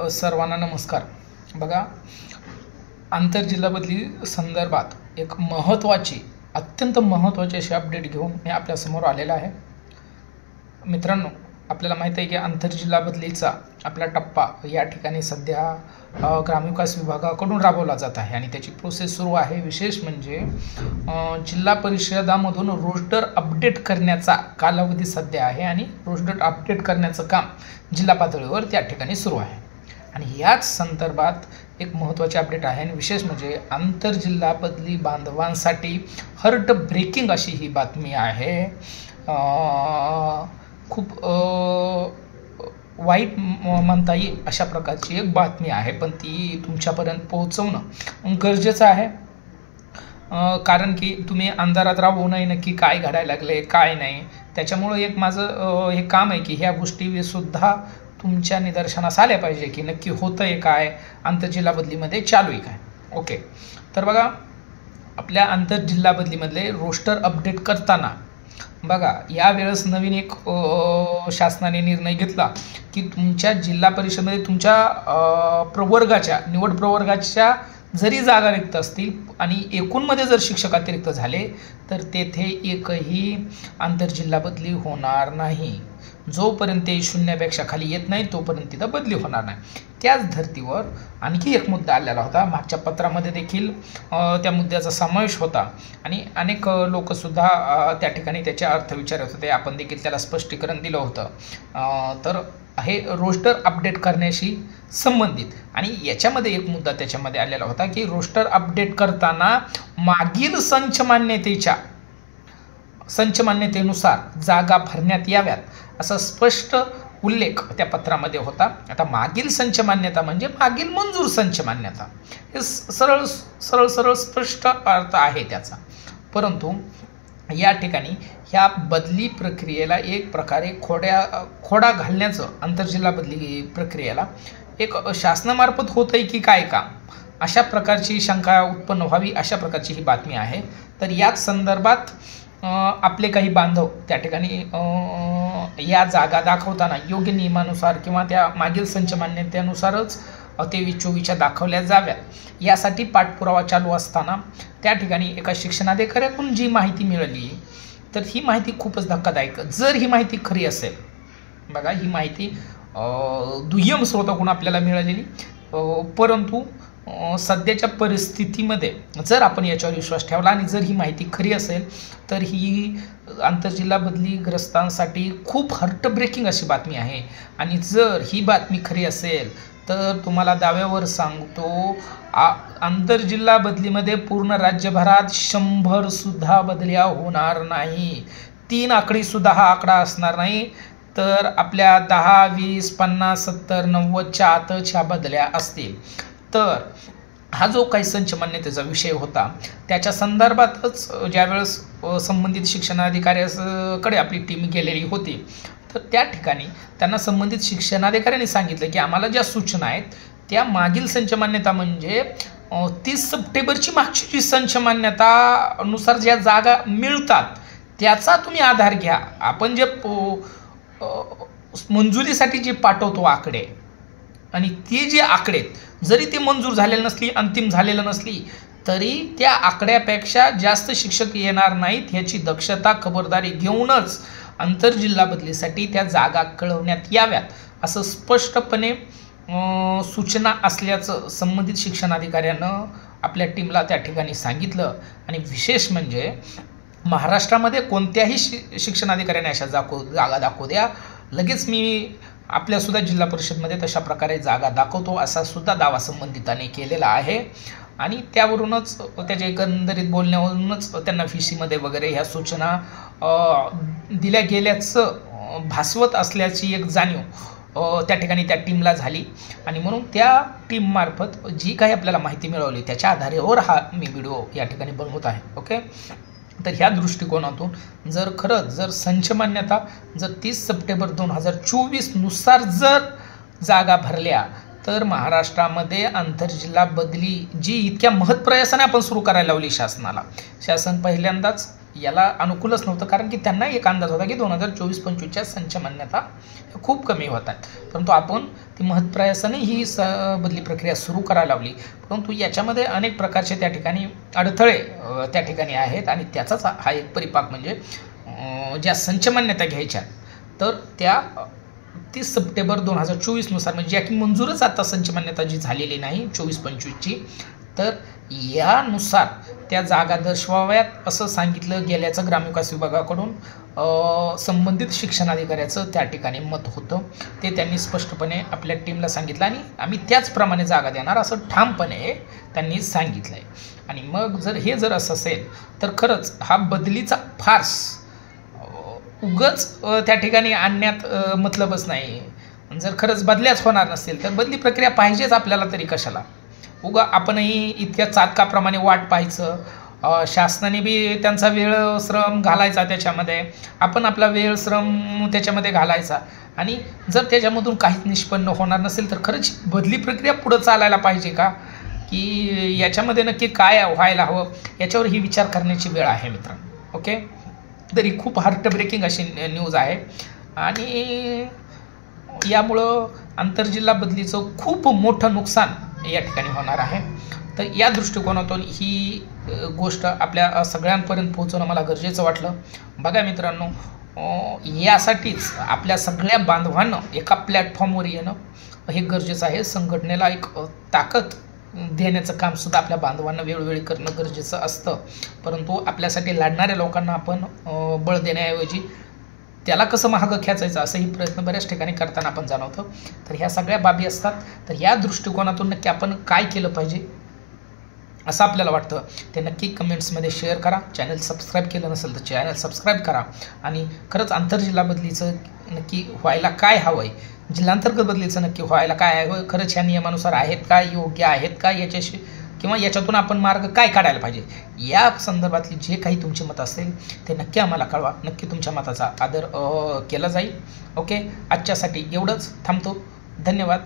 सर्वांना नमस्कार। बघा, आंतरजिल्हा बदली संदर्भात एक अत्यंत महत्त्वाची अशी अपडेट घेऊन मी आपल्यासमोर आलेला आहे। मित्रांनो, आपल्याला माहीत आहे की आंतरजिल्हा बदलीचा आपला टप्पा या ठिकाणी सध्या ग्रामविकास विभागाकडून राबवला जात आहे आणि त्याची प्रोसेस सुरू आहे। विशेष म्हणजे जिल्हा परिषदामधून रोस्टर अपडेट करण्याचा कालावधी सध्या आहे आणि रोस्टर अपडेट करण्याचं काम जिल्हा पातळीवर त्या ठिकाणी सुरू आहे आणि याच संदर्भात एक महत्त्वाची अपडेट आहे आणि विशेष म्हणजे आंतरजिल्हा बदली बांधवांसाठी हार्ट ब्रेकिंग अशी ही बातमी आहे। खूप वाईट म्हणता येईल अशा प्रकारची एक बातमी आहे, पण ती तुमच्यापर्यंत पोहोचवणं गरजेचं आहे। कारण की तुम्ही अंधारात राहू नये नक्की काय घडायला लागले काय नाही, त्याच्यामुळं एक माझं हे काम आहे की ह्या गोष्टी सुद्धा तुमच्या निदर्शनास आल्या पाहिजे की नक्की होतं आहे काय, आंतरजिल्हा बदलीमध्ये चालू आहे काय। ओके, तर बघा, आपल्या आंतरजिल्हा बदलीमधले रोस्टर अपडेट करताना बघा, यावेळेस नवीन एक शासनाने निर्णय घेतला की तुमच्या जिल्हा परिषदेमध्ये तुमच्या निवड प्रवर्गाच्या जरी जागा रिक्त असतील आणि एकूणमध्ये जर शिक्षक अतिरिक्त झाले तर तेथे एकही आंतरजिल्हा बदली होणार नाही। जोपर्यंत ते शून्यापेक्षा खाली येत नाही तोपर्यंत तिथं बदली होणार नाही। त्याच धर्तीवर आणखी एक मुद्दा आलेला होता, मागच्या पत्रामध्ये देखील त्या मुद्द्याचा समावेश होता आणि अनेक लोकसुद्धा त्या ठिकाणी त्याचे अर्थ विचारत होते। आपण देखील त्याला स्पष्टीकरण दिलं होतं। तर हे रोस्टर अपडेट करण्याशी संबंधित आणि याच्यामध्ये एक मुद्दा त्याच्यामध्ये आलेला होता की रोस्टर अपडेट करताना मागील संच मान्यतेनुसार जागा भरण्यात याव्यात असा स्पष्ट उल्लेख त्या पत्रामध्ये होता। आता मागील संच मान्यता म्हणजे मागील मंजूर संच मान्यता, हे सरळ स्पष्ट अर्थ आहे त्याचा। परंतु या ठिकाणी ह्या बदली प्रक्रियेला एक प्रकारे खोडा घालण्याचं, आंतरजिल्हा बदली प्रक्रियेला एक शासनामार्फत होत आहे की काय काम, अशा प्रकारची शंका उत्पन्न व्हावी अशा प्रकारची ही बातमी आहे। तर याच संदर्भात आपले काही बांधव त्या ठिकाणी या जागा दाखवताना योग्य नियमानुसार किंवा त्या मागील संच मान्यतेनुसारच 23-24 दाखवल्या जाव्यात यासाठी पाठपुरावा चालू असताना त्या ठिकाणी एका शिक्षणाधिकाऱ्याकडून जी माहिती मिळाली तर ही माहिती खूपच धक्कादायक, जर ही माहिती खरी असेल, बघा ही माहिती दुय्यम स्रोताकडून आपल्याला मिळालेली, परंतु सध्याच्या परिस्थितीमध्ये जर आपण याच्यावर विश्वास ठेवला आणि जर ही माहिती खरी असेल तर ही आंतरजिल्हा बदलीग्रस्तांसाठी खूप हार्ट ब्रेकिंग अशी बातमी आहे। आणि जर ही बातमी खरी असेल तर तुम्हाला दाव्यावर सांगतो, आंतरजिल्हा बदलीमध्ये पूर्ण राज्यभरात 100 सुद्धा बदल्या होणार नाही, 3 आकडी सुद्धा हा आकडा असणार नाही, तर आपल्या 10, 20, 50, 70, 90च्या आतच ह्या बदल्या असतील। तर हा जो काही संच मान्यतेचा विषय होता त्याच्या संदर्भातच ज्यावेळेस संबंधित शिक्षणाधिकाऱ्याकडे आपली टीम गेलेली होती तर त्या ठिकाणी त्यांना संबंधित शिक्षणाधिकाऱ्यांनी सांगितलं की आम्हाला ज्या सूचना आहेत त्या मागील संच मान्यता म्हणजे 30 सप्टेंबरची मागची जी संच मान्यतानुसार ज्या जागा मिळतात त्याचा तुम्ही आधार घ्या। आपण जे मंजुरीसाठी जे पाठवतो आकडे आणि ते जे आकडे जरी ते मंजूर झालेले नसली, अंतिम झालेलं नसली, तरी त्या आकड्यापेक्षा जास्त शिक्षक येणार नाहीत ह्याची दक्षता खबरदारी घेऊनच आंतरजिल्हा बदलीसाठी त्या जागा कळवण्यात याव्यात असं स्पष्टपणे सूचना असल्याचं संबंधित शिक्षणाधिकाऱ्यानं आपल्या टीमला त्या ठिकाणी सांगितलं। आणि विशेष म्हणजे महाराष्ट्रामध्ये कोणत्याही शिक्षणाधिकाऱ्याने अशा जागा दाखवू द्या, लगेच मी आपल्यासुद्धा जिल्हा परिषदमध्ये तशा प्रकारे जागा दाखवतो असा सुद्धा दावा संबंधितांनी केलेला आहे। आणि त्यावरूनच त्याच्या एकंदरीत बोलण्यावरूनच त्यांना VC वगैरे ह्या सूचना दिल्या गेल्याचं भासवत असल्याची एक जाणीव त्या ठिकाणी त्या टीमला झाली आणि म्हणून त्या टीममार्फत जी काही आपल्याला माहिती मिळवली त्याच्या आधारावर हा मी व्हिडिओ या ठिकाणी बनवत आहे। ओके, तर ह्या दृष्टिकोनातून जर संच मान्यता जर 30 सप्टेंबर 2024 नुसार जर जागा भरल्या तर महाराष्ट्रामध्ये आंतरजिल्हा बदली जी इतक्या महत्प्रयासाने आपण सुरू करायला लावली शासनाला, शासन पहिल्यांदाच याला अनुकूलच नव्हतं, कारण की त्यांना एक अंदाज होता की 2024-25च्या संच मान्यता खूप कमी होतात. परंतु आपण ती महत्प्रयासाने ही बदली प्रक्रिया सुरू करायला लावली. परंतु याच्यामध्ये अनेक प्रकारचे त्या ठिकाणी अडथळे त्या ठिकाणी आहेत आणि त्याचाच हा एक परिपाक म्हणजे ज्या संच मान्यता घ्यायच्या तर त्या 30 सप्टेंबर 2024 म्हणजे या की मंजूरच आता संच मान्यता जी झालेली नाही 24-25ची, तर यानुसार त्या जागा दर्शवाव्यात असं सांगितलं गेल्याचं ग्रामविकास विभागाकडून संबंधित शिक्षणाधिकाऱ्याचं त्या ठिकाणी मत होतं. ते त्यांनी स्पष्टपणे आपल्या टीमला सांगितलं आणि आम्ही त्याचप्रमाणे जागा देणार असं ठामपणे त्यांनी सांगितलं आहे. आणि मग जर असं असेल तर खरंच हा बदलीचा फार्स उगच त्या ठिकाणी आणण्यात मतलबच नाही. जर खरंच बदल्याच होणार नसतील तर बदली प्रक्रिया पाहिजेच आपल्याला तरी कशाला. उगा आपणही इतक्या चातकाप्रमाणे वाट पाहायचं, शासनाने बी त्यांचा वेळ श्रम घालायचा त्याच्यामध्ये, आपण आपला वेळ श्रम त्याच्यामध्ये घालायचा आणि जर त्याच्यामधून काहीच निष्पन्न होणार नसेल तर खरंच बदली प्रक्रिया पुढं चालायला पाहिजे का, की याच्यामध्ये नक्की काय व्हायला हवं याच्यावर ही विचार करण्याची वेळ आहे मित्रांनो. ओके, तरी खूप हार्ट ब्रेकिंग अशी न्यूज आहे आणि यामुळं आंतरजिल्हा बदलीचं खूप मोठं नुकसान या ठिकाणी होणार आहे. तर या दृष्टिकोनातून ही गोष्ट आपल्या सगळ्यांपर्यंत पोहोचवणं मला गरजेचं वाटलं. बघा मित्रांनो, यासाठीच आपल्या सगळ्या बांधवांना एका प्लॅटफॉर्मवर येणं हे गरजेचं आहे. संघटनेला एक ताकद देण्याचं कामसुद्धा आपल्या बांधवांना वेळोवेळी करणं गरजेचं असतं. परंतु आपल्यासाठी लढणाऱ्या लोकांना आपण बळ देण्याऐवजी त्याला कसं मागं खेचायचं असंही प्रयत्न बऱ्याच ठिकाणी करताना आपण जाणवतो. तर ह्या सगळ्या बाबी असतात. तर या दृष्टिकोनातून नक्की आपण काय केलं पाहिजे असं आपल्याला वाटतं ते नक्की कमेंट्समध्ये शेअर करा. चॅनल सबस्क्राईब केलं नसेल तर चॅनल सबस्क्राईब करा. आणि खरंच आंतरजिल्हा बदलीचं नक्की व्हायला काय हवं आहे, जिल्हांतर्गत बदलीचं नक्की व्हायला काय हवं, खरंच ह्या नियमानुसार आहेत का, योग्य आहेत का, याच्याशी किंवा याच्यातून आपण मार्ग काय काढायला पाहिजे, या संदर्भातली जे काही तुमचे मत असेल ते नक्की आम्हाला कळवा. नक्की तुमच्या मताचा आदर केला जाईल. ओके, आजच्यासाठी एवढंच थांबतो. धन्यवाद.